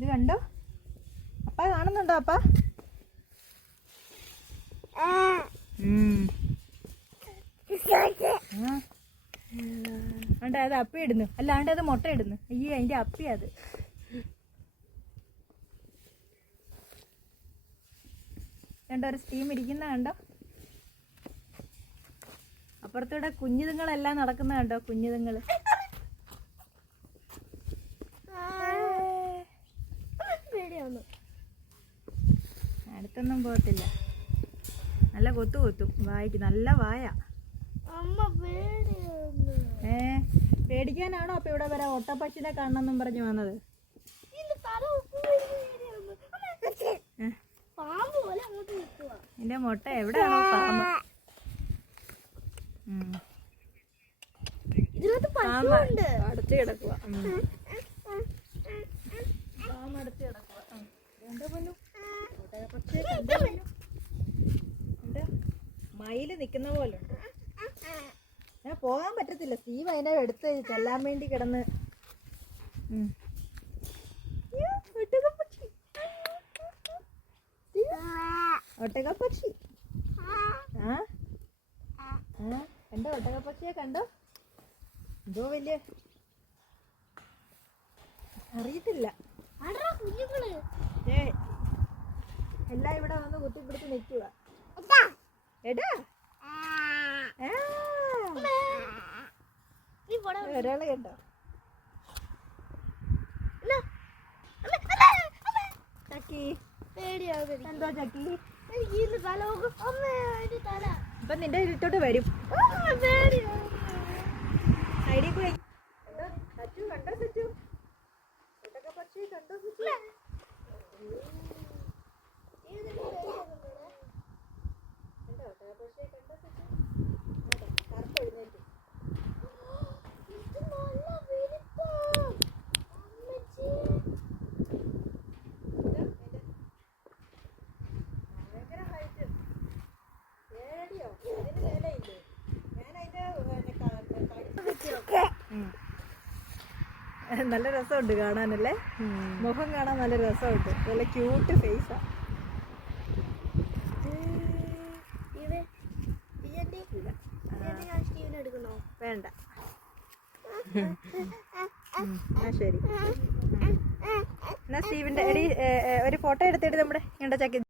ഇത് കണ്ടോ? അപ്പ കാണുന്നുണ്ടോ അപ്പ? അണ്ട അത് അപ്പി ഇടുന്നു, അല്ലാണ്ട് അത് മുട്ട ഇടുന്നു. അയ്യോ അതിന്റെ അപ്പി അത്. കണ്ടോ ഒരു സ്റ്റീം ഇരിക്കുന്ന കണ്ടോ? അപ്പുറത്തൂടെ കുഞ്ഞുതുങ്ങളെല്ലാം നടക്കുന്ന കണ്ടോ? കുഞ്ഞുതുങ്ങള് അടുത്തൊന്നും പോകത്തില്ല. നല്ല കൊത്തും വായിക്ക്, നല്ല വായ. പേടിക്കാനാണോ അപ്പൊ ഇവിടെ വരാ? ഒട്ടപ്പച്ചിനെ കാണണമെന്നും പറഞ്ഞു വന്നത്. എന്റെ മുട്ട എവിടെയാണോ പാമ്പ്? അടച്ചു കിടക്കുക. അടച്ചു കിടക്കുക. മയില് നിക്കുന്ന പോലെ ഉണ്ട്. ഞാൻ പോകാൻ പറ്റത്തില്ല. സ്റ്റീവ് അതിനെ എടുത്ത് ചെല്ലാൻ വേണ്ടി കിടന്ന്. ഒട്ടകപ്പക്ഷി. കണ്ടോ ഒട്ടകപ്പക്ഷിയെ കണ്ടോ? എന്തോ വലിയ അറിയത്തില്ല. എല്ലാം ഇവിടെ വന്ന് കുത്തിപ്പിടിച്ച് നിൽക്കുക. എടാ ഒരാളെ കേട്ടോ? ചക്കി എന്തോ ചക്കി ഇപ്പൊ നിന്റെ ഇരുട്ടോട്ട് വരും. സൈഡിൽ കൂടെ സച്ചു കണ്ടോ? സച്ചു ഒട്ടകപ്പക്ഷി കണ്ടോ? സച്ചു നല്ല രസമുണ്ട് കാണാനല്ലേ? മുഖം കാണാൻ നല്ല രസമുണ്ട്. നല്ല ക്യൂട്ട് ഫേസാ. വേണ്ട. ശരി എന്നാ സ്റ്റീവിന്റെ ഒരു ഫോട്ടോ എടുത്തിട്ട് നമ്മുടെ ചക്കി